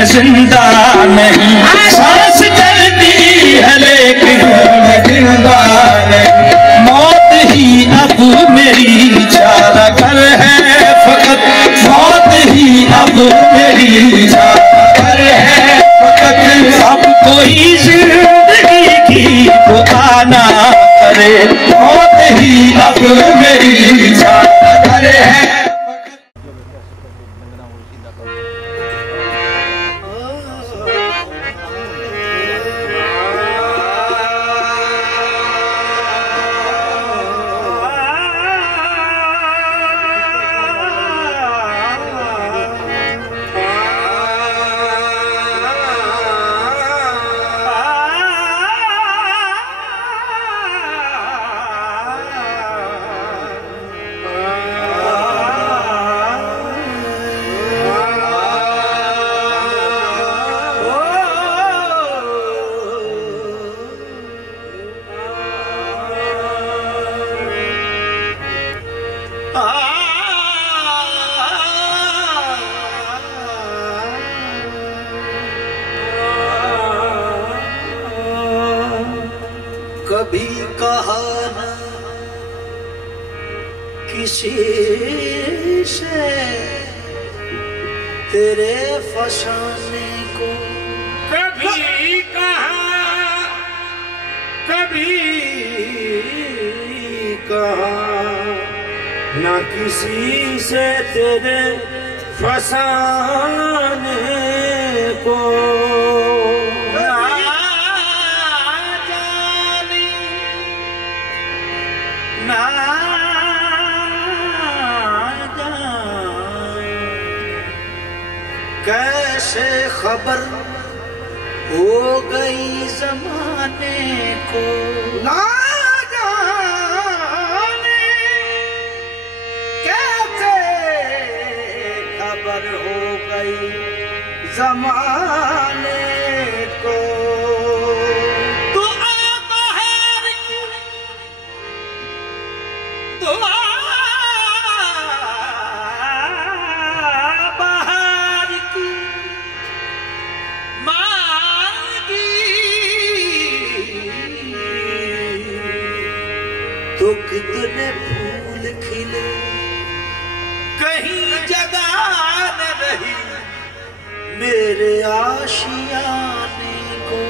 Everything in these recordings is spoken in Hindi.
मैं जिंदा नहीं, सांस चलती है लेकिन मैं जिंदा नहीं। मौत ही अब मेरी चारागर है फकत, मौत ही अब मेरी चारागर है फकत। अब कोई जिंदगी की तो आना करे, मौत ही अब मेरी चारागर है। कभी कहा न किसी से तेरे फसाने को, कभी कहा न किसी से तेरे फसाने को। कैसे खबर हो गई जमाने को, ना जाने कैसे खबर हो गई जमाने को। दुआ बहार की, दुआ तो कितने फूल खिले कहीं जगह न रही मेरे आशियाने को,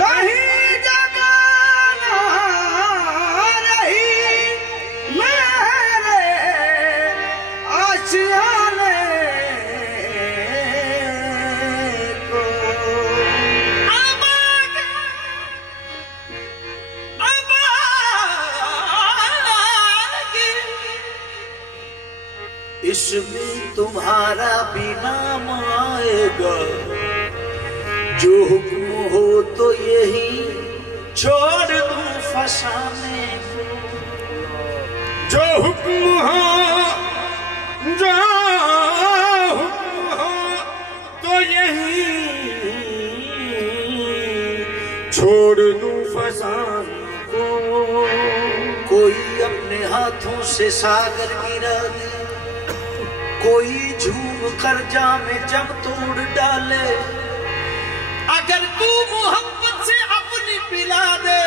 कहीं जगह न रही मेरे आशियाने को। इसमें तुम्हारा भी नाम आएगा, जो हुक्म हो तो यही छोड़ दूं फसाने को। जो हुक्म हो, जो हुक्म हो तो यही छोड़ दूं फसाने को। कोई अपने हाथों से सागर गिरा दे, कोई झूम कर जामे जब तोड़ डाले। अगर तू मोहब्बत से अपनी पिला दे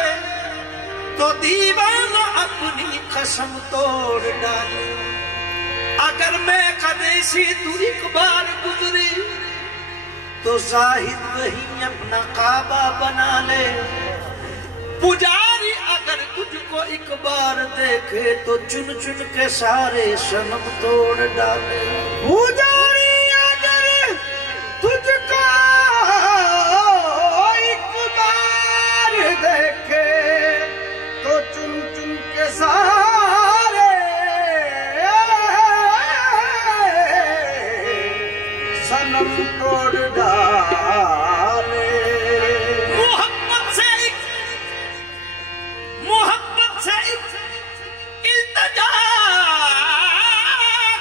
तो दीवाना अपनी कसम तोड़ डाले। अगर मैं कदे से तू एक बार गुजरी तो जाहिद वहीं अपना काबा बना ले। पुजारी अगर तुझको एक बार देखे तो चुन चुन के सारे सनम तोड़ डाले। पुजारी अगर तुझको एक बार देखे तो चुन चुन के सारे सनम तोड़ डाले। मोहब्बत से इल्तिजा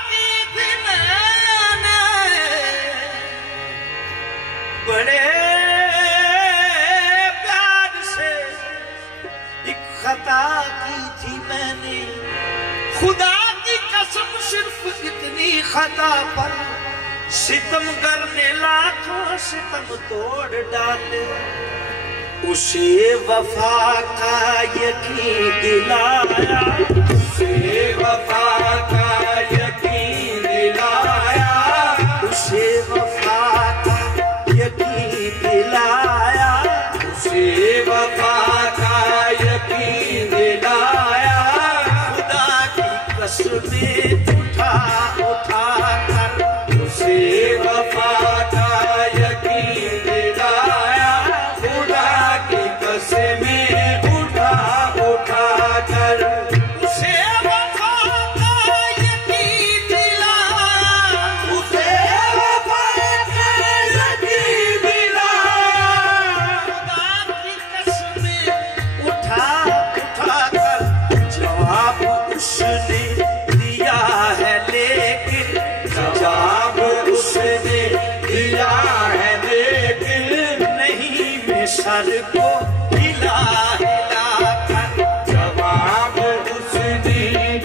की थी मैंने, बड़े प्यार से एक खता की थी मैंने। खुदा की कसम सिर्फ इतनी खता पर सितम करने लाखों सितम तोड़ डाले, उसे वफा का यकीन दिलाया, उसे वफा का यकीन दिलाया, उसे वफा का यकीन दिलाया, उसे वफा का यकीन दिलाया। खुदा की कसमें उठा उठा कर, उसे वफा का यकीन दिलाया, खुदा की कसमें उठा उठा कर। उसे वफा का यकीन दिलाया, उसे वफा का यकीन दिलाया, खुदा की कसमें उठा उठा कर। जवाब उसने दिया है लेकिन, जवाब उसने दिया है लेकिन, नहीं मैं सर को हिला हिला कर। जवाब उसने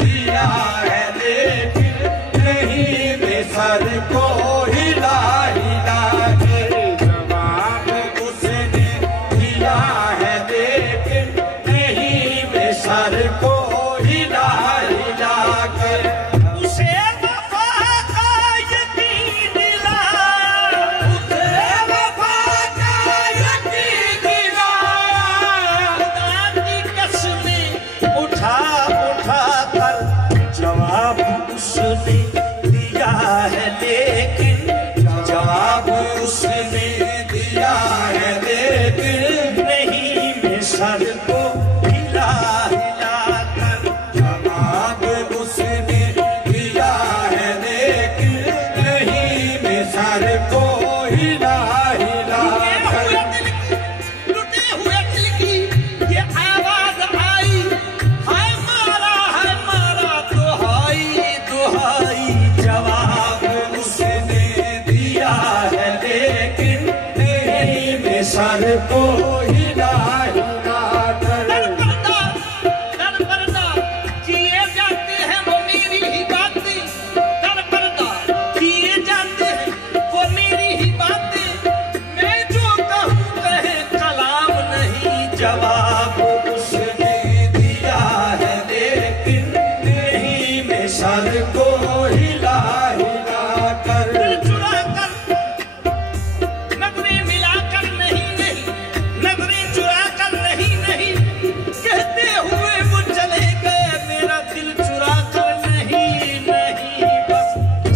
दिया है लेकिन, नहीं मैं सर को हिला हिला कर। जवाब उसने दिया है लेकिन, नहीं मैं सर को हिला हिला कर। उसे वफा का यकीन दिलाया, उसे वफा का यकीन दिलाया, खुदा की कसमें उठा उठा कर। जवाब उसने दिया है लेकिन, जवाब उसने दिया है लेकिन, नहीं मैं सर को हिला हिला कर। जवाब उसने दिया है लेकिन, नहीं मैं सर को हिला हिला कर। लुटे हुए दिल की ये आवाज आई, हाय मारा दुहाई दुहाई। जवाब उसने दिया है लेकिन, नहीं मैं सर को हिला हिला कर। दर पर्दा किए जाते हैं वो मेरी ही बातें, दर पर्दा किए जाते हैं वो मेरी ही बातें। मैं जो कहूँ कहे कलाम नहीं। जवाब उसने दिया है लेकिन, नहीं मैं सर को हिला हिला कर। दिल चुरा कर नजरें मिलाकर नहीं नहीं, नजरें चुरा कर नहीं नहीं, कहते हुए वो चले गए मेरा दिल चुरा कर नहीं नहीं। बस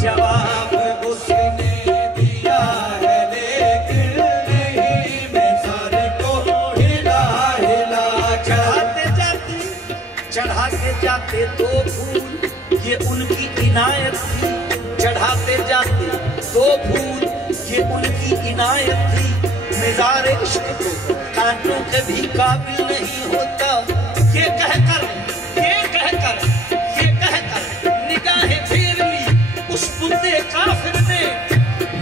जवाब उसने दिया है लेकिन, नहीं मैं सर को हिला हिला कर। चढ़ाते जाते दो फूल ये उनकी इनायत थी, चढ़ाते जाते दो फूल ये उनकी इनायत थी। मिज़ार इश्क को कांटों के भी काबिल नहीं होता। ये कहकर निगाहें फेर ली उस बुद्दे काफिर ने,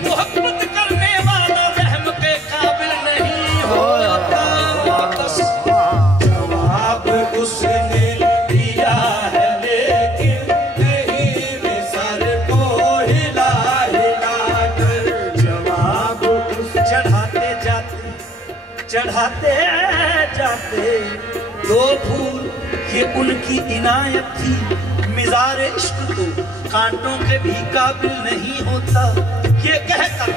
मोहब्बत करने वाला रहम के काबिल नहीं होता। बस जवाब उसने दिया है लेकिन, नहीं मैं सर को हिला हिला कर। जवाब चढ़ाते जाते दो फूल ये उनकी इनायत थी। मिज़ार इश्क तो कांटों के भी काबिल नहीं होता। ये कहकर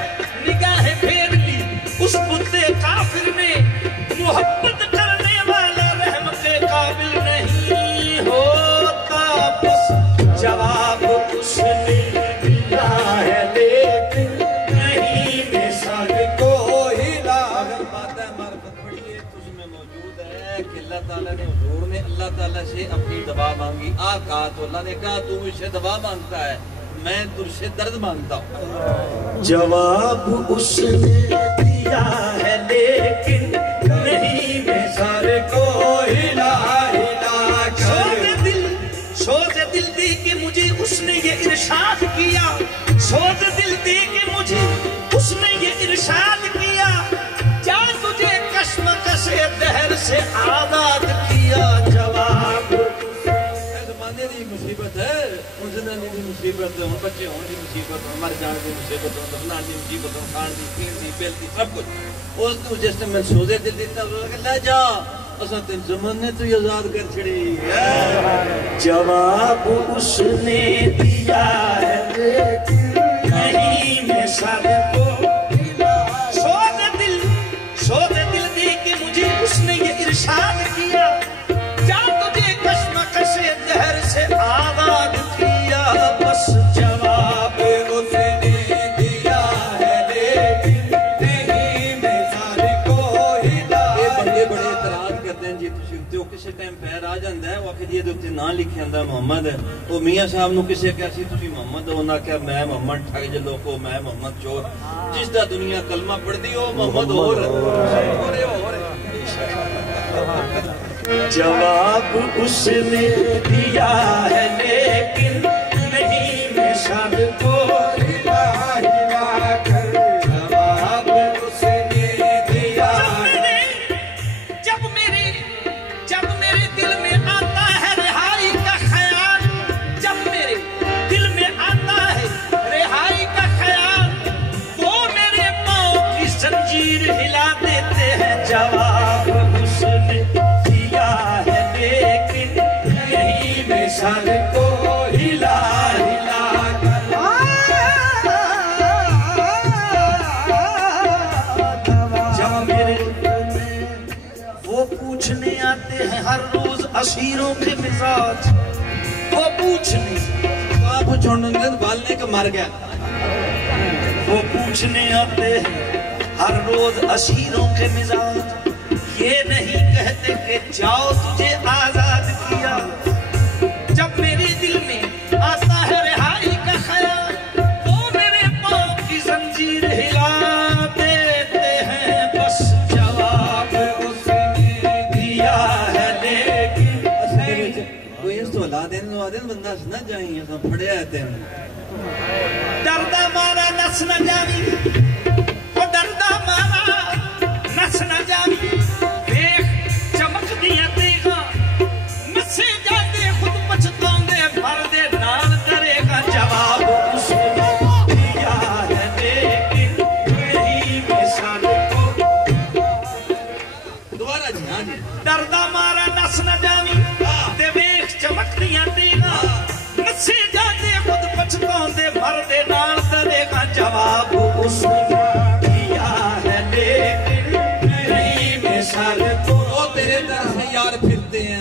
निगाहें फेर ली उस बुद्दे काफिर ने, मोहब्बत करने वाला रहम के काबिल नहीं होता। बस जवाब उसने दिया है लेकिन, नहीं मैं सर को हिला। अगर बात है मार्फत पढ़िए तो उसमें मौजूद है कि अल्लाह ताला ने हुजूर ने अल्लाह ताला से अपनी दवा मांगी। कहा तो अल्लाह ने कहा तू मुझसे दवा मांगता है, मैं तुझसे दर्द मांगता हूँ। जवाब उसने दिया है लेकिन, नहीं मैं सर को हिला हिला कर। सोच दिल दी कि मुझे उसने ये इरशाद किया, सोच दिल दी कि मुझे उसने ये इरशाद किया। जा तुझे कश्मकश दहर से आजाद किया। जवाब जमाने की मुसीबत है, जिंदगी की मुसीबत हो, बच्चे होने की मुसीबत हो, मर जाने की मुसीबत हो, दफना की मुसीबत हो, खान की, पीन की, बेल की, सब कुछ। उस तो जिस टाइम मैं सोचे दिल देता ले जा असा तेन जमाने तो आजाद कर छड़ी। जवाब उसने दिया है नहीं मैं सबको सोच दिल दी कि मुझे उसने ये इरशाद किया जा तुझे कश्मकश जहर से आजाद किया। बस जवाब उसने दिया है लेकिन नहीं मैं सबको हिला। ये बंदे बड़े इतराज करते हैं जी तुसी उत्ते किसी टाइम पैर आ जांदा है वो आखे जी ਇਹਦੇ ਉੱਤੇ ਨਾਂ ਲਿਖਿਆ ਹੁੰਦਾ ਮੁਹੰਮਦ ਉਹ ਮੀਆਂ ਸਾਹਿਬ ਨੂੰ ਕਿਸੇ ਕਿਹਾ ਸੀ ਤੁਸੀਂ ਮੁਹੰਮਦ ਹੋ ਨਾ ਕਿਹਾ ਮੈਂ ਮੁਹੰਮਦ ਠੱਗ ਜੇ ਲੋਕੋ ਮੈਂ ਮੁਹੰਮਦ ਚੋਰ ਜਿਸ ਦਾ ਦੁਨੀਆ ਕਲਮਾ ਪੜਦੀ ਉਹ ਮੁਹੰਮਦ ਹੋਰ जवाब उसने दिया है लेकिन नहीं मैं सबको हिला हिला कर। जवाब उसने दिया जब मेरे दिल में आता है रिहाई का ख्याल, जब मेरे दिल में आता है रिहाई का ख्याल वो मेरे पाँव की जंजीर हिला देते हैं। जवाब उसने सर को हिला हिला कर जब मेरे वो पूछने आते हैं हर रोज असीरों के मिजाज, वो पूछने आप छोड़ने बालने का मर गया। वो पूछने आते हैं हर रोज असीरों के मिजाज, ये नहीं कहते कि जाओ तुझे आजाद किया। जब मेरे दिल में आता है रिहाई का ख्याल वो मेरे पाँव की जंजीर हिला देते हैं। बस जवाब उसने दिया है लेकिन कोई इस तो ला देने बंदा ना जाएंगे सब फड़े आते हैं डरदा मारा नस न जावी वो डरदा मारा नस न जावी देख चमक दिया तेगा नसे जाते खुद पछताऊंगे मरदे नाल करेगा। जवाब उसने दिया है लेकिन मेरी मिसाल को दोबारा जी हाँ जी डरदा मारा नस न जावी ते वेख चमक दिया तेगा नसे जाते खुद पछताऊंगे मरदे नाल करेगा। जवाब उसने दिया है लेकिन मेरी मिसाल को तेरे तरह से यार फिरते हैं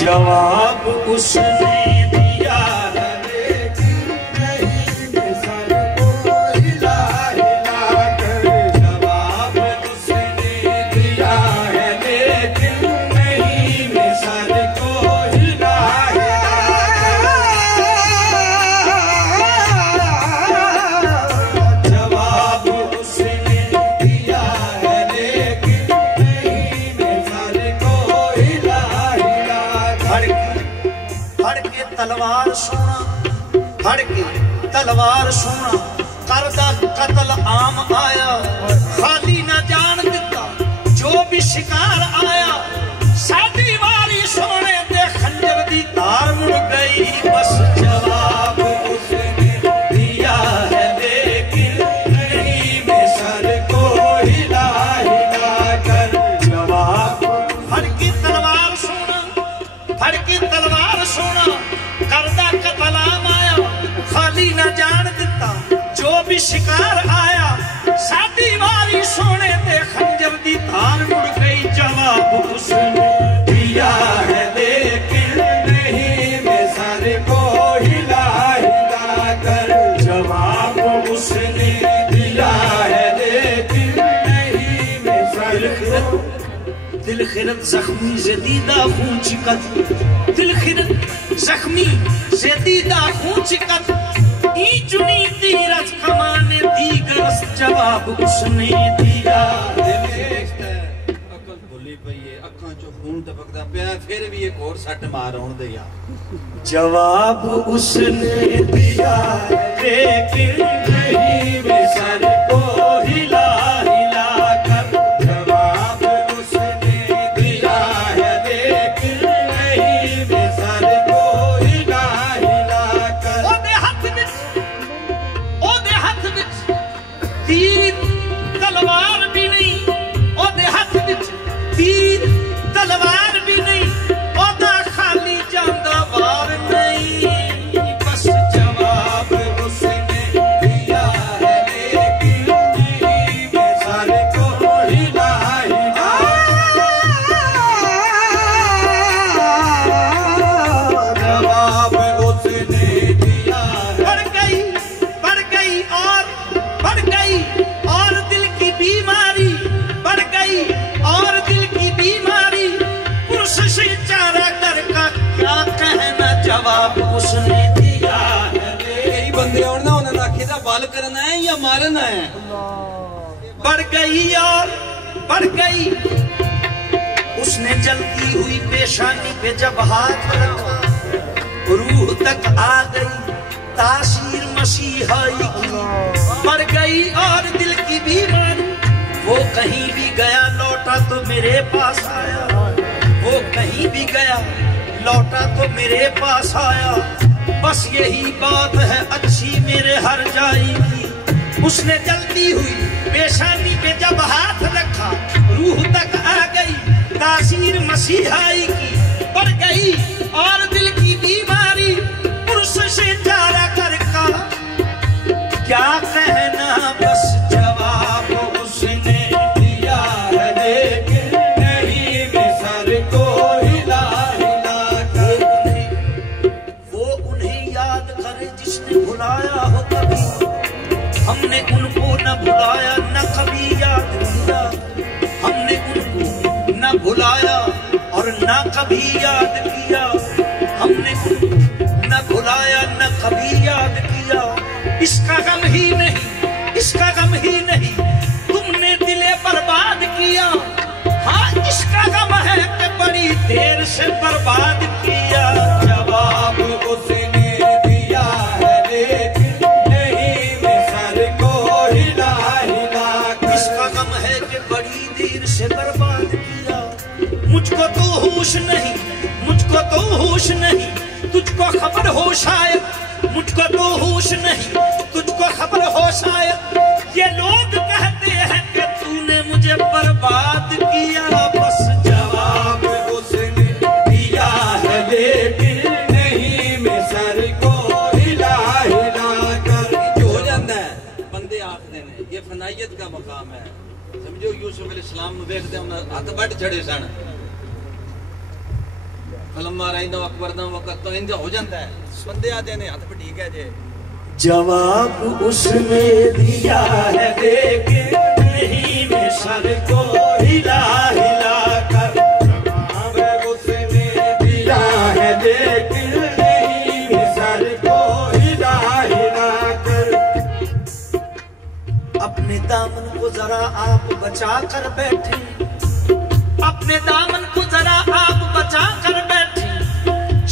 जवाब उसने दिया है लेकिन नहीं मैं सबको हिला हिला कर। जवाब उसने दिया है लेकिन नहीं मैं सबको हिला हिला कर। जवाब उसने दिया है लेकिन नहीं मैं सबको हिला हिला फड़ के तलवार सोना फड़ के तलवार सोना करदा कतल आम आया खाली न जान दिता जो भी शिकार आया साडी वारी सोने दे खंजर दी धार मुड़ गई। बस जवाब उसने दिया है लेकिन नहीं मैं सर को हिला हिला कर। जवाब फड़ की तलवार सोना फड़ की तलवार सोना करदा कतलाम आया खाली न जान दिता जो भी शिकार आया साडी वारी सोने दे खंजर दी धार मुड़ गई। जवाब उसने दिया है लेकिन नहीं मैं सर को हिला हिला कर। जवाब उसने दिया है लेकिन नहीं मैं सर को दिल खिरत जख्मी जदीदा खून चिकत दिल खिरत जख्मी जदीदा खून चिकत ई चुनी तीरथ कमाने दीगरस। जवाब उसने दिया अकल भुली पई है अखां चो खून टपकदा पिया फिर भी एक और सट मार आउण दे यार। जवाब उसने दिया लेकिन नहीं मैं सर को हिला हिला कर। जवाब उसने दिया है लेकिन नहीं मैं सर को मारना है। बढ़ गई और बढ़ गई, उसने जलती हुई पेशानी पे जब हाथ रखा, रूह तक आ गई तासीर मसीहाई की। बढ़ गई और दिल की बीमारी, वो कहीं भी गया लौटा तो मेरे पास आया, वो कहीं भी गया लौटा तो मेरे पास आया। बस यही बात है अच्छी मेरे हर जाएगी। उसने जलती हुई पेशानी पे जब हाथ रखा, रूह तक आ गई तासीर मसीहाई की। बढ़ गई और दिल की बीमारी, पुरुष से चारा कर का क्या कहना, बस जवाब उसने दिया है लेकिन नहीं मैं सर को हिला हिला कर। वो उन्हें याद करे जिसने भुलाया हो कभी, हमने उनको न भुलाया न कभी याद किया। हमने उनको न भुलाया और न कभी याद किया। हमने उनको न भुलाया न कभी याद किया। इसका गम ही नहीं, इसका गम ही नहीं, तुमने दिले बर्बाद किया। हाँ इसका गम है कि बड़ी देर से बर्बाद किया। जवाब उसने दिया है लेकिन नहीं मैं सर को हिला हिला कर। इसका गम है कि बड़ी देर से बर्बाद किया। मुझको तो होश नहीं, मुझको तो होश नहीं, तुझको खबर हो शायद। मुझको तो होश नहीं, तुझको खबर हो शायद। ये लोग कहते हैं कि तूने मुझे बर्बाद किया। बस जवाब उसने दिया है लेकिन नहीं मैं सर को हिला हिला कर। जो हो जाता है बंदे आखते ने ये फनाइयत का मकाम है। समझो यूसुफ अलैहिस्सलाम ਨੂੰ ਵੇਖਦੇ ਉਹਨਾਂ ਹੱਥ ਵੱਢ ਛੜੇ ਸਨ। फलम्मा राइनो अकबर ना वक्त तो इंजा हो जाता है। बंदे आते ने हाथ पे ठीक है जे। जवाब उसने दिया है लेकिन नहीं मैं सर को हिला हिला कर। जवाब उसने दिया है लेकिन नहीं मैं सर को हिला हिला कर। अपने दामन को जरा आप बचा कर बैठे, अपने दामन को जरा आप बचा कर बैठे।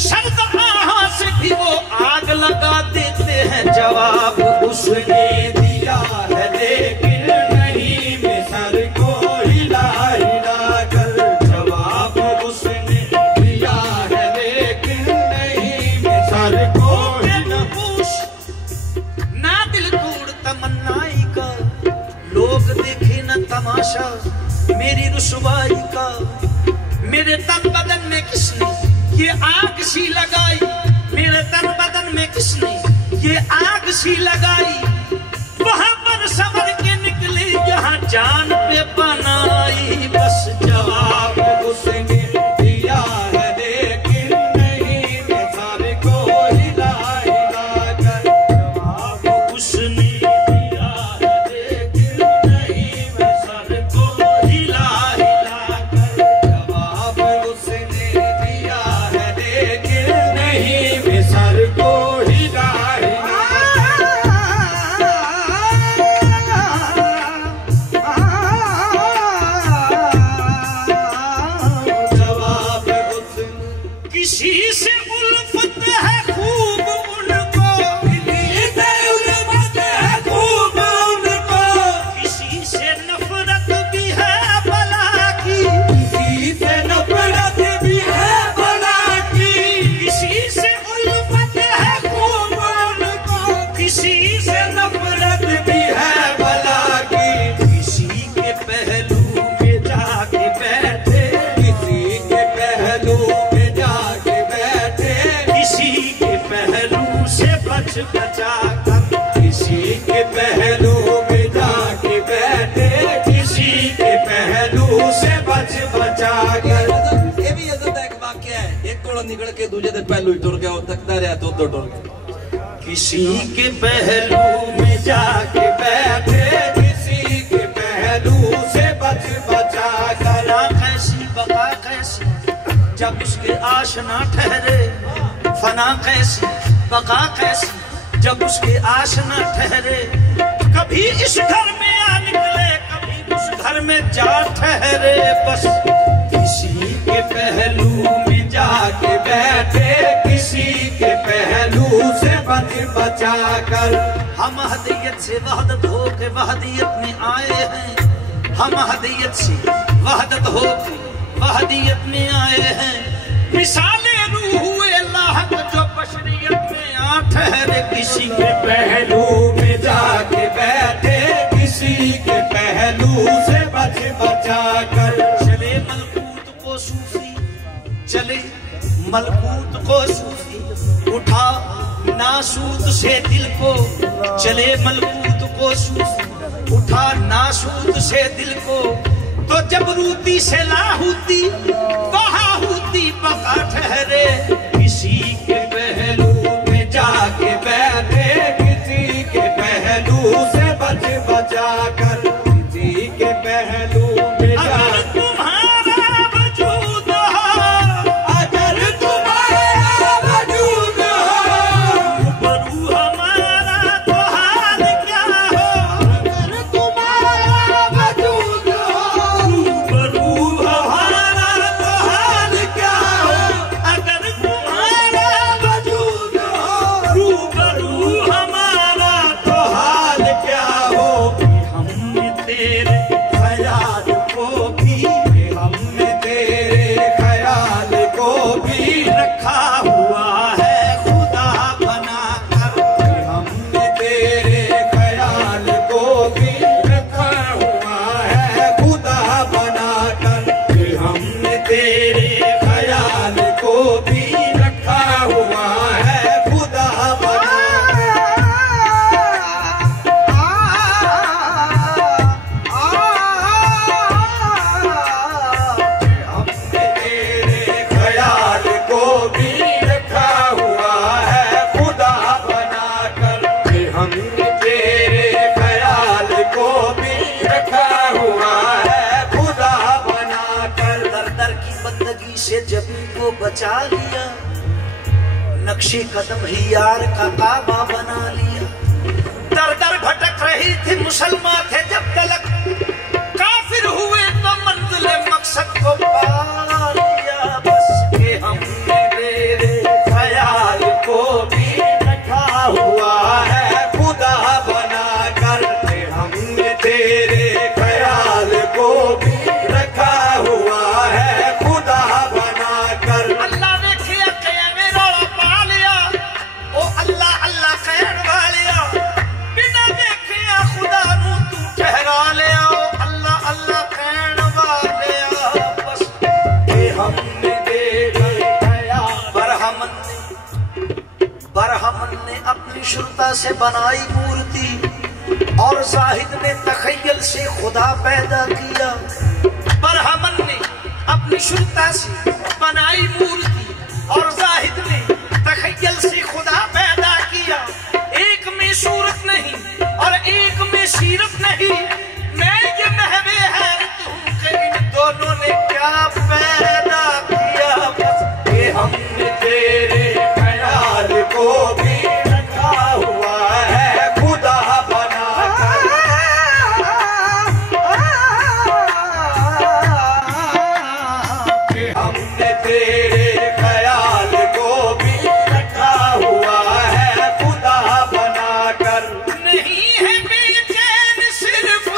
शर्त आहा से भी वो आग लगा देते हैं। जवाब उसने दिया है लेकिन नहीं मैं सर को हिला हिला कर। जवाब उसने दिया है लेकिन नहीं मैं सर को नबूश ना दिल तोड़ तमन्नाई का। लोग देखे न तमाशा मेरी रुसवाई का। मेरे तन बदन में किसने ये आग सी लगाई, मेरे तन बदन में किसने ये आग सी लगाई। वहां पर समर के निकले यहाँ जान पे बनाई। बस जवाब उसने दिया है लेकिन नहीं मैं सर को हिला हिला कर। जवाब उसने दिया है लेकिन नहीं मैं सर को हिला हिला कर। जवाब उसने दिया है लेकिन नहीं मैं सर को हिला हिला कर। जवाब उसने किसी से उल्फत है खूब उनको, किसी से उल्फत है खूब उनको। किसी से नफरत भी है भला की, किसी से नफरत भी है भला की। किसी से उल्फत है खूब उनको, किसी से नफरत भी है भला की। किसी के पहलू में जाके बैठे, किसी के पहलू में जाके बैठे। किसी के पहलू से बच बचा कर, किसी के पहलू में जाके बैठे। किसी के पहलू से बच बचा कर। ये भी इज्जत का एक वाकया है। एक कोड़ा निकल के दूसरे दे पहलू ही टुर गया, वो तकता रहा तो उधर टुर गया। किसी के पहलू में जाके बैठे, किसी के पहलू से बच बचा कर। कैसी बका कैसी जब उसके आशना ठहरे, फना कैसी बका कैसी जब उसके आशना ठहरे। कभी इस घर में आ निकले, कभी उस घर में जा ठहरे, बस किसी के पहलू में जाके बैठे, किसी के पहलू से बच बचा कर। हम हदीयत से वहदत हो के वहदीयत में आए हैं, हम हदीयत से वहदत हो के वहदीयत में आए हैं। मिसाले रूह हुए अल्लाह जो बशरियत में आ ठहरे, किसी के पहलू में जाके बैठे, किसी के पहलू से बच बचा कर। चले मलकूत को सूफी, चले मलकूत को सूफी, उठा नासूत से दिल को। चले मलकूत को सूफी, उठा नासूत से दिल को। तो जबरूती से लाहूती, वहाहूती बका ठहरे, किसी के पहलू में जाके बैठे, किसी के पहलू से बच बचा कर। किसी के पहलू में अगर तुम्हारा वजूद हो, अगर तुम्हारा वजूद हो, रूबरू हमारा तो हाल क्या हो। अगर तुम्हारा वजूद हो, रूबरू हमारा तो हाल क्या हो। अगर तुम्हारा वजूद हो, रूबरू हमारा तो हाल क्या हो। हमने तेरे ख्याल को भी, हमने तेरे ख्याल को भी रखा हुआ है खुदा बना कर। हमने तेरे ख्याल को भी रखा हुआ है खुदा बनाकर। हमने तेरे ख्याल को भी रखा हुआ है खुदा हमने तेरे ख्याल को भी रखा हुआ है खुदा बनाकर। हमने तेरे ख्याल को भी रखा हुआ है खुदा बनाकर। दर दर की बंदगी से जबी को बचा लिया, नक्शे कदम ही यार का काबा बना लिया। दर दर भटक रही थी मुसलमान थे जब तलक, काफिर हुए तो मंजिल मकसद को पा लिया। बस के हमने तेरे ख्याल को भी रखा हुआ है खुदा बनाकर। हमने तेरे ख्याल को भी रखा हुआ है खुदा बनाकर। अल्लाह ने किया कयामे रोला पा लिया, ओ अल्लाह अल्लाह कहन वालिया, बिना देखिया खुदा नू तू ठहरा लिया, ओ अल्लाह अल्लाह कहन वालिया। बस हमने तेरे ख्याल बरहमन ने अपनी शुरता से बनाई मूर्ति, और जाहिद ने तखय्युल से खुदा पैदा किया। बरहमन ने अपनी शुरता से बनाई मूर्ति, और जाहिद ने तखय्युल से खुदा पैदा किया। एक में सूरत नहीं और एक में सीरत नहीं, मैं ये महवे हैरत हूँ कि इन दोनों ने क्या पैदा किया। बस के हमने तेरे ख्याल को भी रखा हुआ है खुदा बनाकर। के हमने तेरे ख्याल को भी रखा हुआ है खुदा बनाकर। नहीं है बेचैन सिर्फ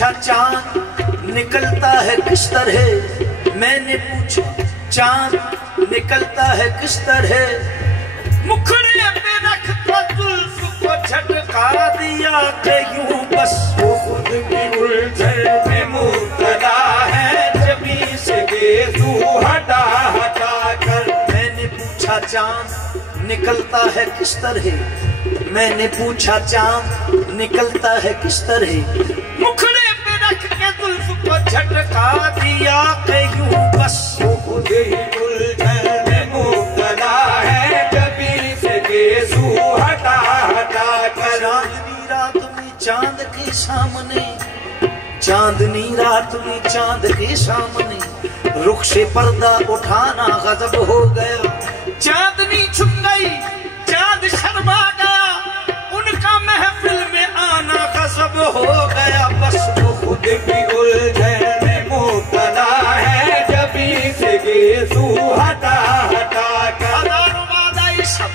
पूछा चांद निकलता है किस तरह, मैंने पूछा चांद निकलता है किस तरह। मुखड़े पे रखता जुल्फ को झटका दिया कि यूं बस वो खुद भी उलझन में मुब्तला है, जबी से गेजू हटा हटा कर। मैंने पूछा चांद निकलता है किस तरह, मैंने पूछा चांद निकलता है किस तरह। मुखड़े पे रख के जुल्फ को झटका दिया कि यूं बस वो खुद ही उलझन में मुब्तला है, जबी से गेजू हटा हटा कर। चांदनी रात में चांद के सामने, चांदनी रात में चांद के सामने रुख से पर्दा उठाना गजब हो गया। चांदनी छुप गई, चांद शर्मा गया, उनका महफिल में आना गजब हो गया। बस वो खुद भी उलझन में मुब्तला है, जबी से गेजू हटा हटा कर। हजारों वादाई सब,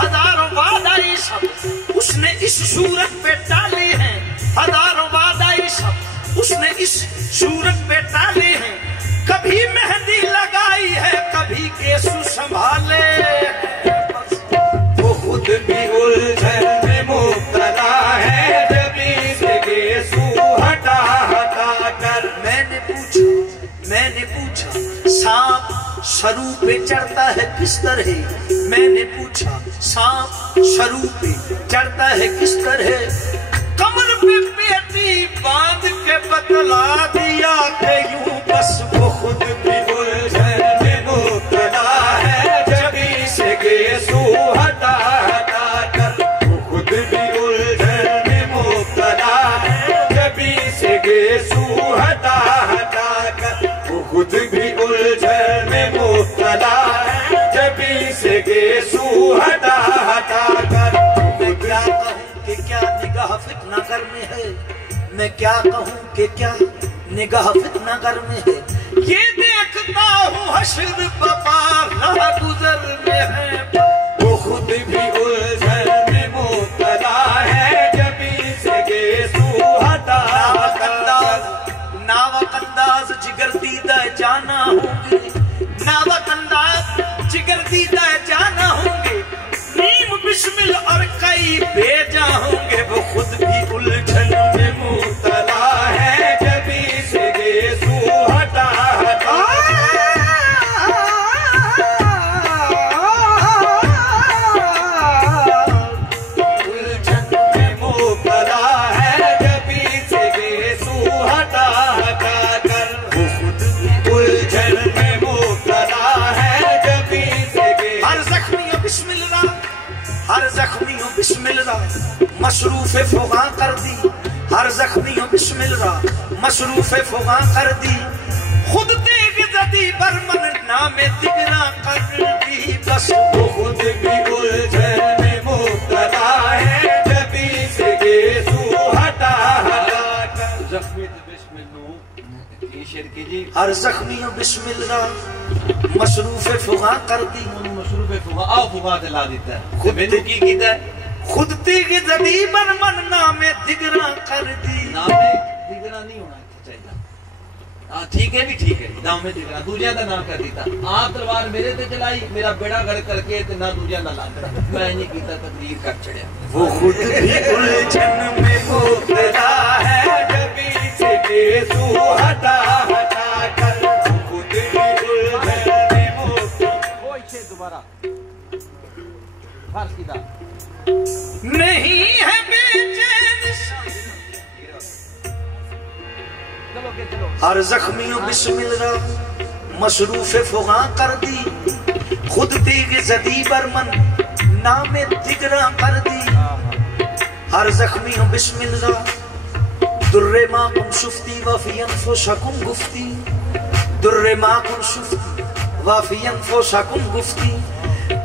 हजारों वादाई सब उसने इस सूरत पे डाली है, हजारों वादाई सब उसने इस सूरत पे डाली है। कभी मेहंदी लगाई है, कभी केसू संभाले, वो खुद भी उलझन में मुब्तला है, जबी से गेसू हटा हटा कर। मैंने पूछा सांप सरू पे चढ़ता है किस तरह, मैंने पूछा सांप सरू पे चढ़ता है किस तरह। कमर पे पेटी बांध के बतला दिया कि यूं बस वो खुद भी उलझन में मुब्तला है, जबी से गेसू हटा हटा कर। वो खुद भी उलझन में मुब्तला है, जबी से गेसू हटा हटा कर। वो खुद भी उलझन में मुब्तला है, जबी से गेसू हटा हटा कर। मैं क्या कहूँ कि क्या निगाह फितनागर में है, मैं क्या कहूँ कि क्या निगाह फितनागर में है। ये देखता हूँ हश्र बपार राह गुजर में है, वो खुद भी उलझन में मुब्तला है, जबी से गेसू हटा हटा। नावक अंदाज जिगर दीदा जाना होंगे, नावक अंदाज जिगर दीदा जाना होंगे। नीम बिस्मिल और कई भेजा होंगे, वो खुद भी उलझन में मुब्तला है, जबी से गेसू हटा हटा। उलझन में मुब्तला है, जबी से गेसू हटा हटा कर। वो खुद भी उलझन में मुब्तला है, जबी से गेसू। हर जख्मी बिस्मिल्लाह, हर जख्मियों बिस्मिल्लाह मसरूफ फुगा कर दी, हर जख्मियों बिस्मिल्लाह मसरूफ फुगा कर दी। खुद तेग जदी बरमन नामे दिगना कर दी, बस वो खुद भी उलझन में मुब्तला है, जबी से गेसू हटा हटा कर। जख्मी बिस्मिल्लाह ये शेर कीजिए। हर जख्मियों बिस्मिल्लाह मसरूफ फुगा कर दी, मशरूफ फुगा आ फुगा ते ला देता है। खुद मैंने की कीता है, खुद तेग जदी बरमन नामे दिगना कर दी। नामे दिगना नहीं होना चाहिए। हाँ ठीक है, भी ठीक है, नाम में दिगना दूजिया का नाम कर दिता। आप तलवार मेरे ते चलाई, मेरा बेड़ा घर करके ते ना दूजिया ना ला, मैं नहीं कीता, तकदीर कर चढ़िया। वो खुद भी उलझन में मुब्तला है, जबी से गेसू हटा हटा कर। खुद भी उलझन में मुब्तला। वो इसे दोबारा फार्स कीता नहीं है बेचैन। चलो के चलो। हर जख्मियों बिस्मिल्लाह मसरूफ फुगा कर दी, खुद तेग जदी बरमन नामे दिगरा कर दी। हर जख्मियों बिस्मिल्लाह दुर्रे माकुम शुफ्ती वफियन फुशकुम गुफ्ती, दुर्रे माकुम शुफ्ती वफियन फुशकुम गुफ्ती।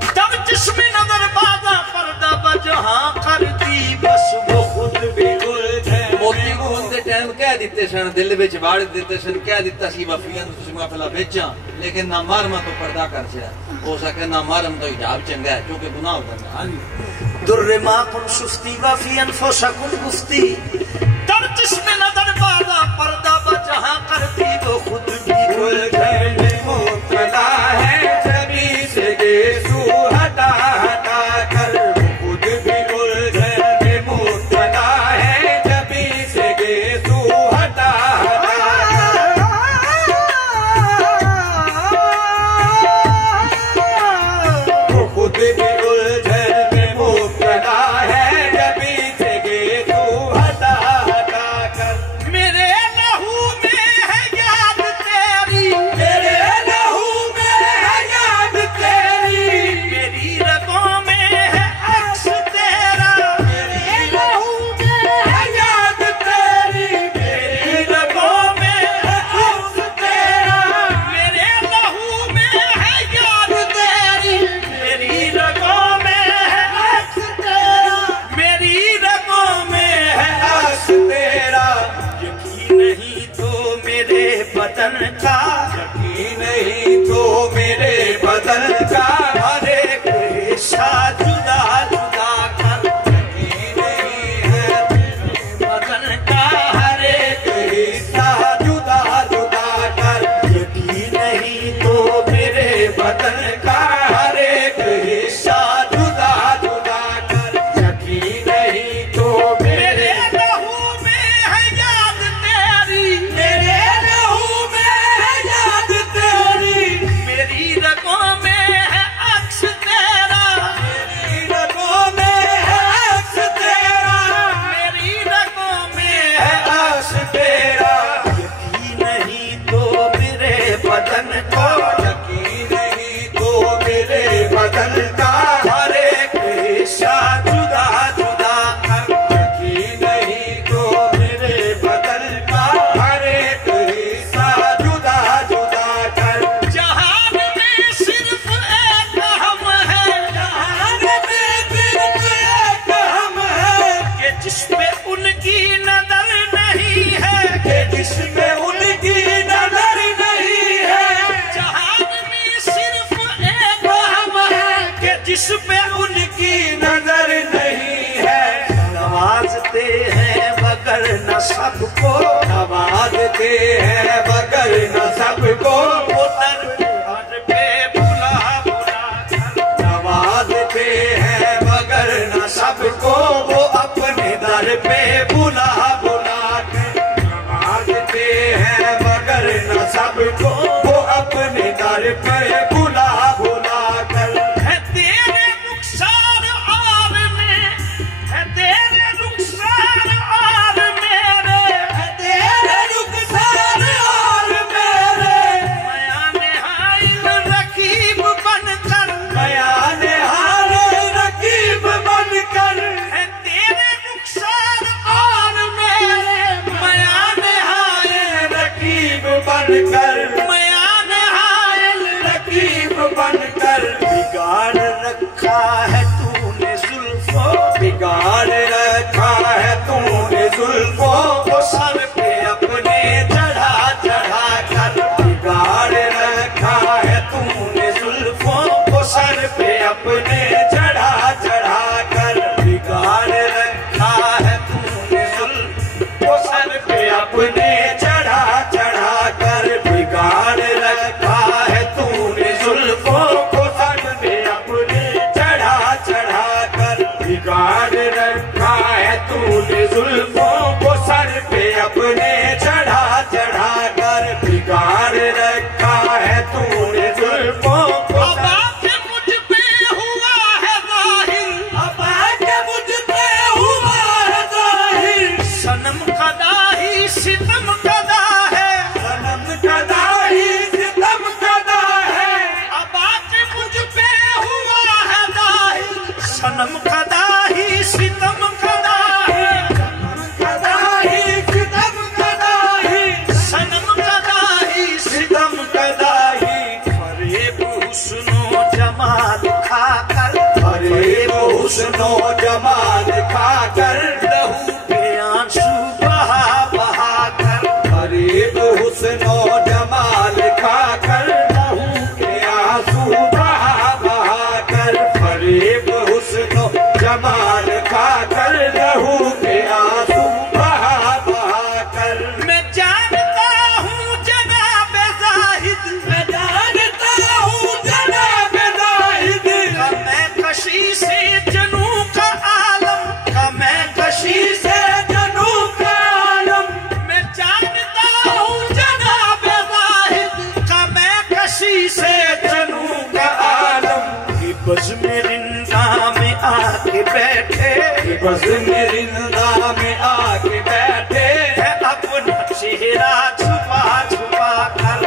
तब जिस्म नजर बाजा पर्दा बजहा कर दी, बस वो खुद भी उलझन। मोती को उनके टाइम कह दिते सन, दिल विच वाड़ दिते सन, कह दिता सी वफियन तुम अपना बेचा, लेकिन ना मारमा तो पर्दा कर छड़ा। हो सके ना मारम तो हिजाब चंगा है, क्योंकि गुनाह होता है। दुर्रे माकुम शुफ्ती वफियन फुशकुम गुफ्ती, तब जिस्म नजर बाजा वो खुद भी उलझन में मुब्तला है, जबी से गेसू हटा हटा कर। खुद भी उलझन में मुब्तला है, जबी से गेसू हटा हटा कर। वो खुद भी उलझन में मुब्तला है, जबी से गेसू हटा हटा कर। मेरे लहू में है याद तेरी, मेरे लहू में है याद तेरी, मेरी रगों में है अक्स तेरा। मेरे लहू में है याद तेरी, मेरी रगों में है अक्स तेरा। मेरे लहू में है याद तेरी, मेरी रगों में है अक्स तेरा। मेरी रगों में है अक्स तेरा। यकीन नहीं तो मेरे बदन का, यकीन नहीं तो मेरे बदन का हर एक हिस्सा जुदा जुदा कर। यकीन नहीं है बदन का हर एक हिस्सा जुदा जुदा कर। यकीन नहीं तो मेरे बदन का हर एक हिस्सा जुदा जुदा कर। यकीन नहीं तो मेरे लहू में है याद तेरी, मेरे लहू में है याद तेरी, मेरी रगों में है अक्स तेरा। मेरी रगों में है अक्स तेरा, मेरी रगों में है है अक्स तेरा। यकीन नहीं तो मेरे बदन को, यकीन नहीं तो मेरे बदन का हर एक हिस्सा जुदा जुदा कर। यकीन नहीं तो मेरे बदन का हर एक हिस्सा जुदा जुदा कर। जहान में सिर्फ एक हम है, जहान में सिर्फ एक हम है, कि जिसपे उनकी नजर नहीं है। कि जिसमें उनकी नजर नहीं है। जहान में सिर्फ एक हम है, कि जिसपे उनकी नजर नहीं है। नवाजते हैं मगर न सबको, नवाजते हैं मगर न सबको, वो दर पे बुला बुला कर। नवाजते हैं मगर न सबको, वो अपने दर पे बुला बुला कर। नवाजते हैं मगर न सबको, वो अपने दर पे बुला बुला कर। है तेरे नुकसान और में, है तेरे नुकसान और मेरे, तेरे नुकसान और मेरे, मयाने हाइल रकीब बनकर। बयान हाल रकीब बनकर। है तेरे नुकसान और मेरे, मयाने हाइल रकीब बनकर, मयाने हाइल रकीब बनकर। बिगाड़ रखा है तूने जुल्फों, बिगाड़ रखा है तूने जुल्फों को, सर पे अपने चढ़ा चढ़ा कर। बिगाड़ रखा है तूने जुल्फों को, सर पे अपने चढ़ा चढ़ा कर। बिगाड़ रखा है तूने को सर पे अपने चढ़ा चढ़ा कर। बिगाड़ रखा है तूने जुल्फों को, सर पे अपने चढ़ा चढ़ा कर। बिगाड़ रखा है तूने जुल्फों को, सर पे अपने चढ़ा चढ़ा कर। बिगाड़ रखा है तूने जुल्फों को, अब आके मुझ पे हुआ है जाहिर, अब आके मुझ पे हुआ है जाहिर। सनम कदा ही सितम कदा है। सनम कदा ही सितम कदा है। अब आके मुझ पे हुआ है जाहिर, सनम कदा ही सितम कदा है। कदा ही सितम कदा ही, सनम कदा ही सितम कदा ही। फरेब हुस्नो जमाल खाकर, फरेब हुस्नो जमाल खाकर, लहू के आंसू बहा बहा कर। फरेब हुस्नो जमाल खाकर, लहू के आंसू बहा बहा कर। फरेब हुस्नो जमाल खाकर, लहू के आंसू बहा बहा कर। मैं जानता हूँ जग बैठे, बस में रिंदा में आके बैठे, है अपना चेहरा छुपा छुपा कर,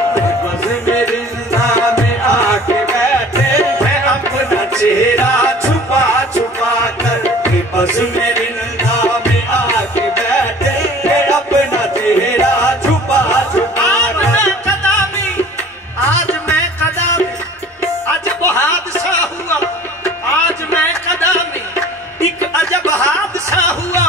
बस में रिंदा में आके बैठे, है अपना चेहरा छुपा छुपा कर, बस में रिंदा में आके बैठे, अपना चेहरा छुपा छुपा आज मैं कदामी, अजब हादसा हुआ, आज मैं कदामी, एक अजब हादसा हुआ,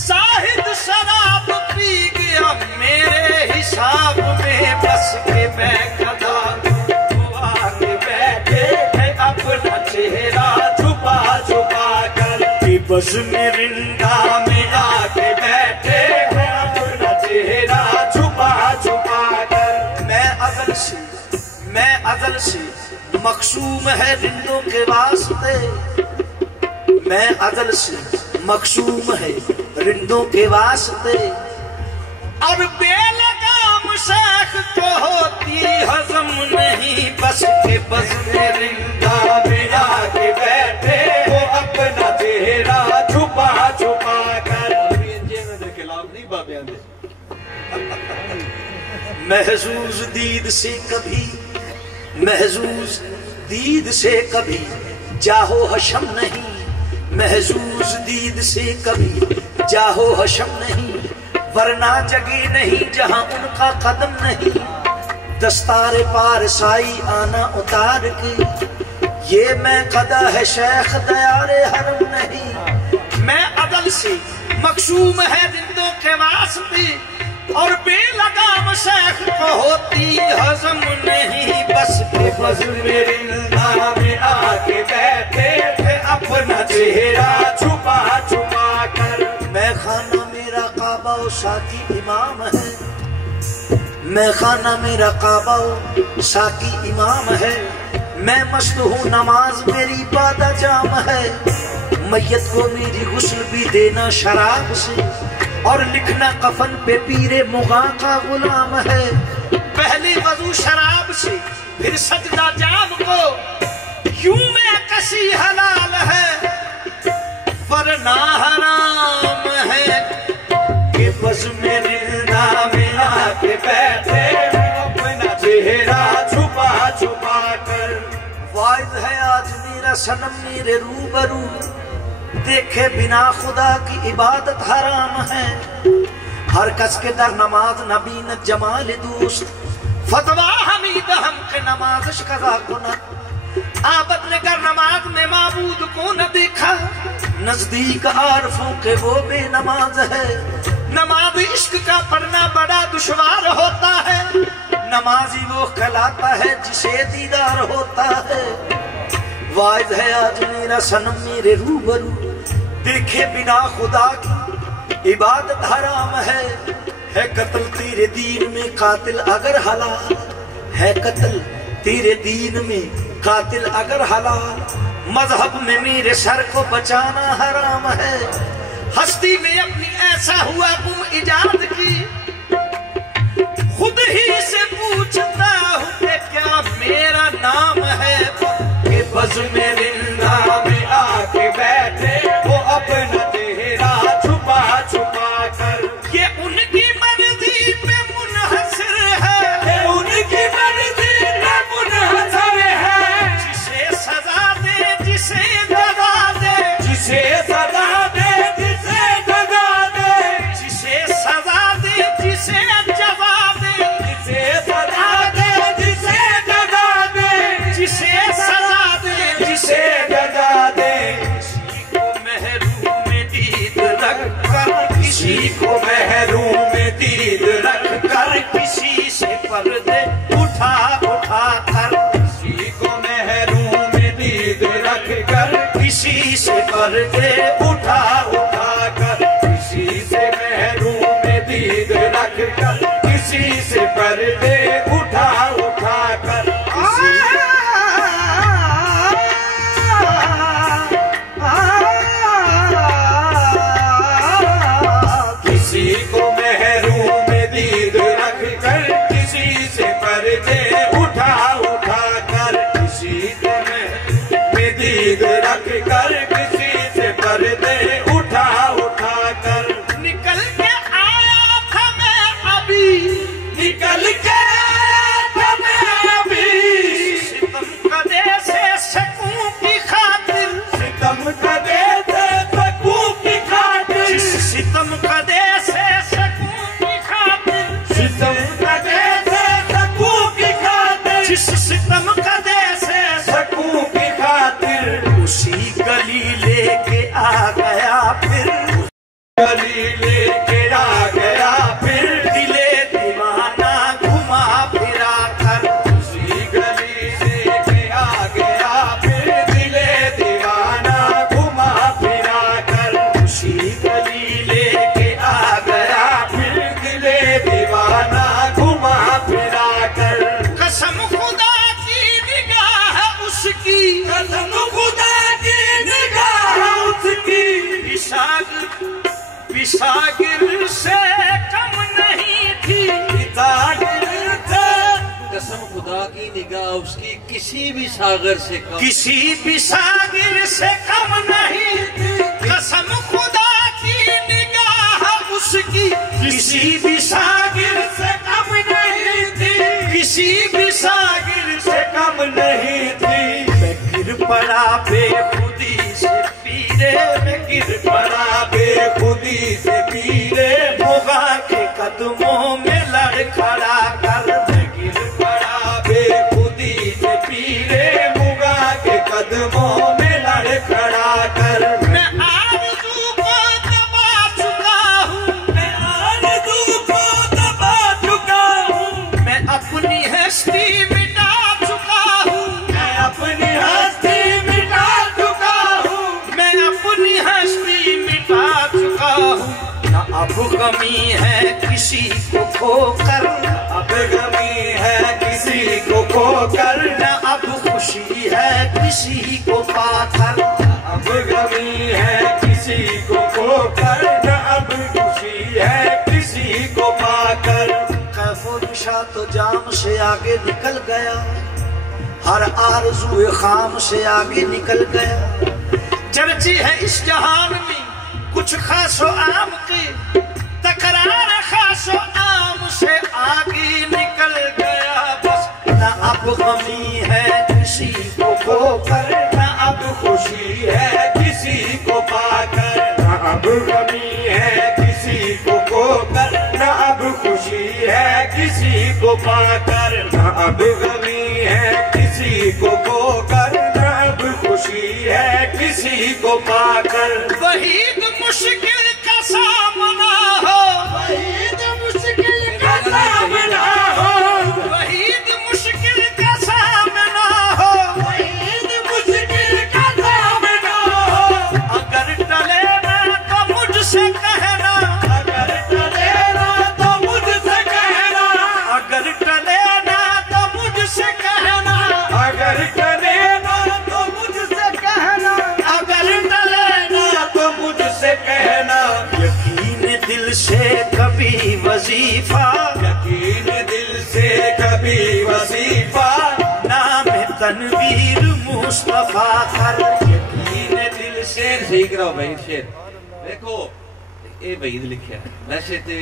साहिद शराब पी गया मेरे हिसाब में, बस के मैं कदामी, वो आके बैठे है अपना चेहरा छुपा छुपा कर, बस में रिंदा में आके बैठे, अपना चेहरा छुपा छुपा कर। मैं अजल से मकसूम है रिंदों के वास्ते, मैं अजल से मकसूम है रिंदों के वास्ते, और बेलगाम शेख को होती हजम नहीं, बस के बस में रिंदा में आके बैठे, वो अपना चेहरा छुपा छुपा कर। खिलाफ नहीं बाबियां दे महजूज दीद से कभी, महजूज दीद से कभी जाहो हशम नहीं, महजूज दीद से कभी जाहो हशम नहीं, वरना जगे नहीं जहां उनका कदम नहीं, दस्तारे पार साई आना उतार के, ये मैं कदा है शेख दयारे हरम नहीं, मैं अदल से मकसूम है रिंदों के वास्ते, और बेलगाम शेख को होती हजम नहीं, बस के बस में रिंदा में आके बैठे, अपना चेहरा छुपा छुपा कर। मैं खाना मेरा काबा साकी इमाम है, मैं खाना मेरा काबा साकी इमाम है, मैं मस्त हूँ नमाज मेरी बादा जाम है, मैयत को मेरी गुस्ल भी देना शराब से, और लिखना कफन पे पीरे मुगा का गुलाम है, पहली वजू शराब से फिर सजदा जाम को, यूं में कसी हलाल है वरना हराम है, कि बस में रिंदा में आके बैठे, अपना चेहरा छुपा छुपा कर। वाइद है आज मेरा सनम मेरे रूबरू, देखे बिना खुदा की इबादत हराम है, हर कस के दर नमाज नबी न जमाल दोस्त, फतवा हमीद हम के नमाज कजा कुनत, आबद ने कर नमाज में माबूद को न देखा, नजदीक आरफों के वो बेनमाज है, नमाज इश्क का पढ़ना बड़ा दुश्वार होता है, नमाजी वो कहलाता है जिसे दीदार होता है, वाइद है आज मेरा सनम मेरे रूबरू, देखे बिना खुदा की इबादत हराम है कत्ल तेरे दीन में कातिल अगर हलाल है, कत्ल तेरे दीन में कातिल अगर हलाल, मजहब में मेरे सर को बचाना हराम है, हस्ती में अपनी ऐसा हुआ गुम इजाद की, खुद ही से पूछता हूँ कि क्या मेरा नाम है, कि बस में रिंदा में आके बैठे, वो अपना चेहरा छुपा छुपा कर। ये उनकी मर्जी पे मुनहसर है, ये उनकी मर्जी पे मुनहसर है, जिसे सजा दे जिसे जगा दे, जिसे सजा दे जिसे जगा दे, जिसे सजा दे जिसे जगा दे, जिसे सजा दे जिसे जगा दे, जिसे सजा दे जिसे जगा दे। किसी को महरूम दीद रख कर, किसी से पर्दे उठा उठा कर, किसी को महरूम दीद रख कर, किसी से पर्दे उठा उठा कर, किसी से महरूम दीद रख कर, किसी से पर्दे उठा उठा कर। किसी को महरूम दीद रख कर, किसी से पर्दे उठा उठा कर, किसी को महरूम दीद रख कर, किसी गली लेके आ गया फिर दिले दीवाना घुमा फिरा कर, उसी गली लेके आ गया फिर दिले दीवाना घुमा फिरा कर, उसी गली लेके आ गया फिर दिले दीवाना घुमा फिरा कर। कसम खुदा की निगाह उसकी, कसम खुदा की निगाह उसकी, विसागिर से कम नहीं थी, कसम खुदा की निगाह उसकी किसी भी सागर से कम, किसी भी सागिर से कम नहीं थी। कसम खुदा की निगाह उसकी किसी भी सागिर से कम नहीं थी, किसी भी सागिर से कम नहीं थी। मैं गिर पड़ा बेखुदी से पीरे, मैं गिर पड़ा बेखुदी से पीरे, मुगा के कदमों में लड़खड़ा कर, मैं गिर पड़ा बेखुदी से पीरे, मुगा के कदमों में लड़खड़ा कर। मैं आरज़ू को दबा चुका हूँ, मैं आरज़ू को दबा चुका हूँ, मैं अपनी हस्ती मिटा चुका हूँ, मैं अपनी हस्ती मिटा चुका हूँ, मैं अपनी हस्ती मिटा चुका हूँ। न अब गमी है किसी को खोकर, अब गमी है किसी को खोकर, न अब खुशी है किसी को पाकर, अब गमी है किसी को खोकर, न अब खुशी है किसी को पाकर। कैफुरशा तो जाम से आगे निकल गया, हर आरज़ू खाम से आगे निकल गया। चर्ची है इस जहान में कुछ खासो आम की, तकरार खासो आम से आगे निकल गया। बस न अब गमी है किसी को खोकर, न अब खुशी है किसी को पाकर, न अब गमी है किसी को खोकर, न अब खुशी है किसी को पाकर, न अब गमी है किसी को खोकर, न अब खुशी है किसी को पाकर। वहीद मुश्किल का सामना हो, वहीद मुश्किल का सामना हो, वहीद मुश्किल का सामना हो, वहीद मुश्किल का सामना हो। अगर टले ना तो मुझसे कहना, अगर टले ना तो मुझसे कहना, अगर टले ना तो मुझसे कहना, अगर टले ना तो मुझसे कहना, अगर टले ना तो मुझसे कहना। यकीन दिल से कभी वजीफा, यकीन दिल से कभी वजीफा, नाम तनवीर मुस्तफा कर, यकीन दिल से। शेर सही कराओ भाई, शेर देखो ये वहीद लिखा है। वैसे तो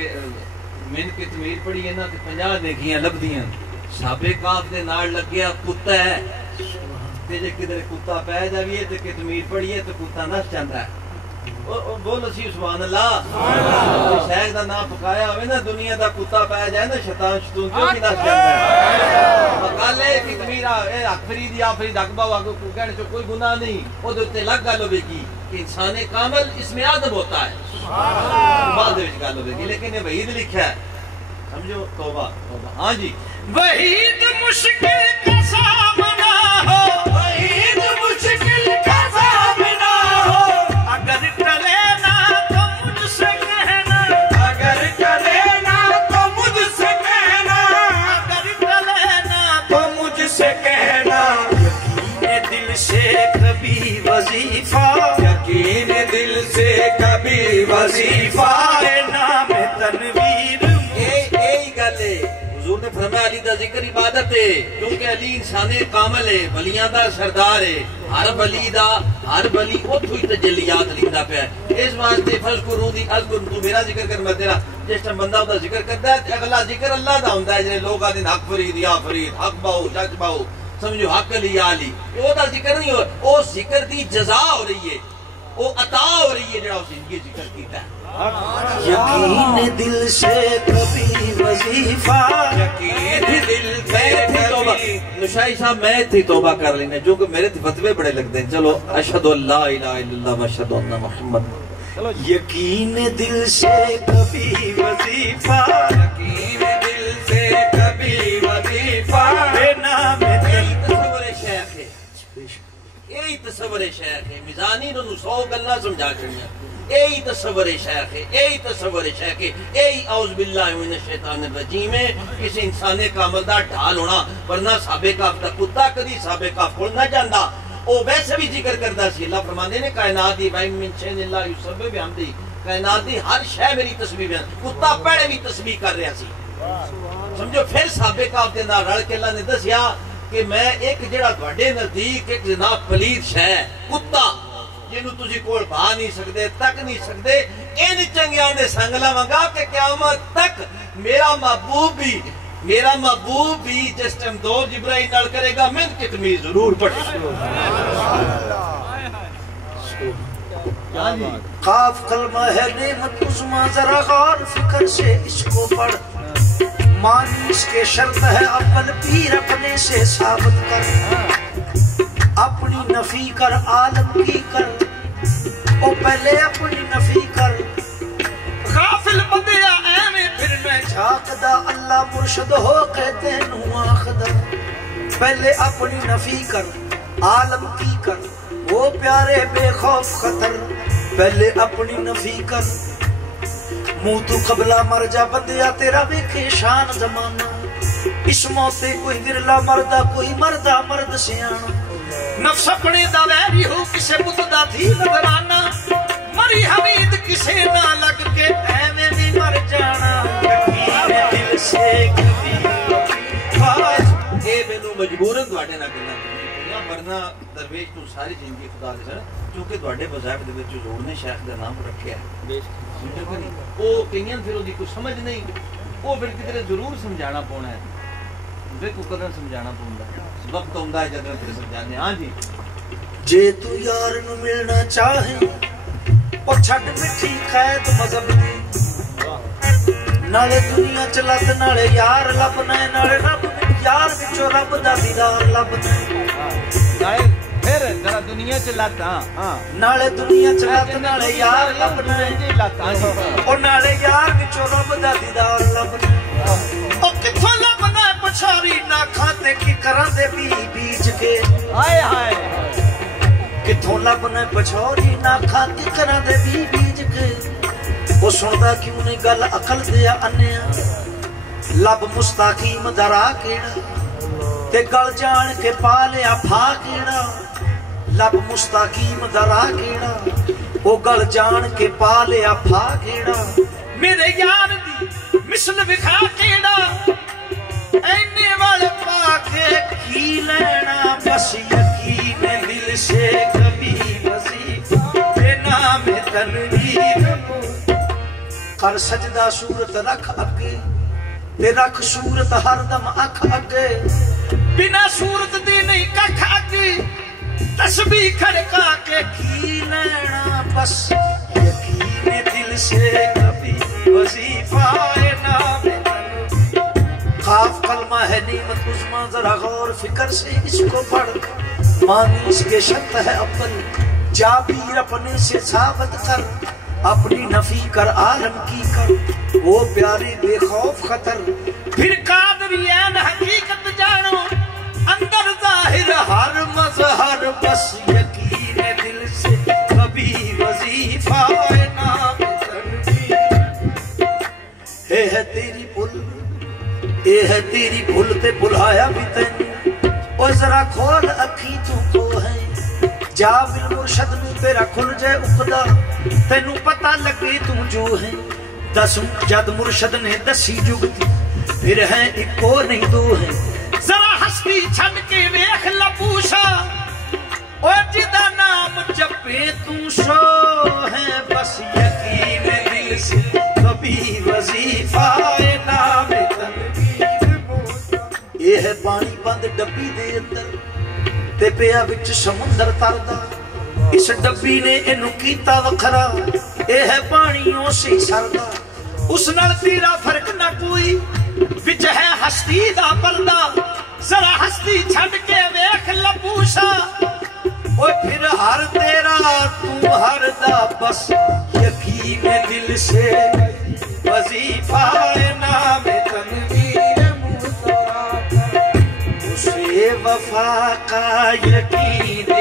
मैंने की तमीर पढ़ी है ना तो 50 नेकियां लभदियां। साबे काफ दे नाल लग्या कुत्ता है ते जे किधर कुत्ता पै जावे ते कि तमीर पढ़ी है तो कुत्ता नस जांदा है। बोलो सी सुभान अल्लाह, शेख दा नाम पकाया होवे ना दुनिया दा कुत्ता पै जाए ना शैतान शतून क्यों की नस जांदा है। मकाले की तमीर ए अखफरीद या फरीद अकबा वागो को कहने से कोई गुनाह नहीं, ओदे उत्ते लग गल होवेगी कि इंसान कामल इसमें आदम होता है, बाद में गल होवेगी। लेकिन ये वहीद लिखा है, समझो तौबा तौबा। हाँ जी, वहीद मुश्किल का सामना हो, वहीद मुश्किल का सामना हो, अगर टले ना तो मुझसे कहना, अगर टले ना तो मुझसे कहना, अगर टले ना तो मुझसे कहना। यकीन दिल से कभी वजीफा, यकीन दिल से कभी वजीफा, नाम तनवीर। यही गल है। हुजूर ने फरमाया अली दा जिक्र इबादत है, क्योंकि अली इंसान कामल है, वलियां दा सरदार है। हर वली उथों ही तजल्लियात लिखदा पिया। इस वास्ते फज़कुरू दी अज़कुर, तू मेरा जिक्र कर मैं तेरा। जिस टाइम बंदा ओदा जिक्र करदा है अगला जिक्र अल्लाह दा हुंदा है। जिहड़े लोग आदे हक फरीद या फरीद, हक बाहू जज बाहू, समझो हक अली या अली, ओदा जिक्र नहीं हो। उस जिक्र दी जज़ा हो रही है, वो अता हो रही है, जेड़ा उस जिंदगी जिक्र कीता है। यकीन दिल से कभी वजीफा, यकीन दिल से कभी। नुशाई साहब मैं थी तौबा कर लेना, जो कि मेरे फतवे बड़े लगते हैं। चलो अशहदु अल्ला इलाहा इल्लल्लाह व अशहदु अन्ना मुहम्मद यकीन दिल से कभी वजीफा, यकीन दिल से कभी वजीफा, बेनाम तसव्वुर शेख है, यही तसव्वुर शेख है। मिजानी नु 100 गल्ला समझा छड़ियां, यही तसव्वुर शेख है, यही तसव्वुर शेख है, यही औज़ बिल्लाहि मिनश शैतानिर रजीम है। किसी इंसान का अमल दा ढाल होना, वरना साबे काफ दा कुत्ता कदी साबे काफ कोल ना जांदा। ओ वैसे भी जिक्र करदा सी, अल्लाह फरमांदे ने कायनात दी वाई मिन शैइन इल्ला युसब्बिहु बिहम्दी, कायनात दी हर शै मेरी तस्बीह बयान। कुत्ता पहले भी तस्बीह कर रहा सी, समझो। फिर साबे काफ दे नाल रल के अल्लाह ने दसिया कि मैं एक जेड़ा तुहाडे नजदीक एक जनाब पलीद शै कुत्ता जिन्हों तुसी कोल भा नहीं सकते, तक नहीं सकते, इन चंगियां दे संग लवांगा कि क़यामत तक मेरा महबूब भी जिस टाइम दौर जिब्राइल नाल करेगा मैं की तमीज जरूर पढ़ेगा। काफ कलमा है नेमत उज़्मा, जरा गौर फिक्र से इसको पढ़। मानी इसके शर्त है अव्वल पीर अपने से साबित कर, अपनी नफी कर आलम की कर, ओ पहले अपनी नफी कर। गाफिल बंदिया एवें फिर मैं झाकदा, अल्लाह मुर्शद हो के तेनू आखदा। पहले अपनी नफी कर आलम की कर, वो प्यारे बेखौफ खतर। पहले अपनी नफी कर, मुंह तू कबला मर जा बंदिया तेरा वेखे शान जमाना। इस मौते कोई विरला मरदा, कोई मरदा मर्द सियाना। नफ्स अपने दा वैरी हो, किसे बुत दा थी नजराना। मरी हमीद किसे ना लग के ऐवें भी मर जाना। यकीन दिल से कभी आज ये मैनू मजबूरन तुहाडे नाल गल्लां करनी पईयां, वरना दरवेश तू सारी जिंदगी खुदा दे सर क्योंकि तुहाडे वज़ाइफ दे विच जोड़ ने शेख दा नाम रखिया है। समझो कि नहीं? वो कईयां फिर ओदी कुछ समझ नहीं, वो फिर किधरे जरूर समझाना पौना है, देखो कदर समझाना पौंदा। वक्त आउंदा है जदों तेरे समझाने। हां जी, जे तू यार नु मिलना चाहे और छड़ मिठी कैद मजहब दी, नाले दुनिया च लत नाले यार लभना, नाले रब यार विचों रब दा दीदार लभना। नाले फिर जरा दुनिया च लत, हां नाले दुनिया च लत नाले यार लभना, और नाले यार विचों रब दा दीदार लभना। ओ किथों लभना पछारी ना खाते की करां दे बीज के, हाय हाय किथों लभना पछारी ना खाते करां दे बीज के। वो सुनदा क्यों नहीं गल अकल दिया अन्या, लब मुस्ताकीम दरा केड़ा ते गल जान के पा लिया फा केड़ा। लब मुस्ताकीम दरा केड़ा, वो गल जान के पा लिया फा केड़ा। मेरे यार दी मिसल विखा केड़ा, ऐने वाले पाके की लेना। बस यकीन दिल से कभी वजीफा, नाम तनवीर कर सजदा सूरत रख अगे, ते रख सूरत हरदम अख अगे। बिना सूरत दी नहीं कख अगे, तस्बीह खड़का के की लेना। बस यकीन दिल से कभी वजीफा, नाम खाफ कलमा है नीमत उज़्मा, जरा गौर फिक्र से इसको पढ़। मानी इसके शर्त है अव्वल, जाबीर अपने से साबित कर, अपनी नफी कर आलम की कर, वो प्यारे बेखौफ खतर। फिर कादरियान हकीकत जानो, अंदर जाहिर हर मजहर। बस यकीन दिल से कभी वजीफा, नाम तनवीर। है तेरी भूल, ये है तेरी भूल ते बुलाया भी तेन। ओ जरा खोल अखी तू को है, जा बिल मुर्शद नू तेरा खुल जाए उकदा, तेनू पता लगे तू जो है। दस जद मुर्शद ने दसी जुगती, फिर है इको नहीं दो है। जरा हस्ती छड़ के वेख लपूशा, और जिदा नाम जपे तू सो है। बस यकीन दिल से कभी वजीफा, नाम तनवीर। ये है पानी बंद डब्बी दे अंदर, ते पिया विच समुंदर तरदा। इस डब्बी ने इनू कीता वखरा, ये है पानियों से सरदा। उस नाल तेरा फर्क ना कोई, विच है हस्ती दा पर्दा। जरा हस्ती छड़ के वेख लपूशा, वो फिर हर तेरा तू हर दा बस यकीन दिल से वजीफा नाम तनवीर मुस्तफा उसे वफा का यकीन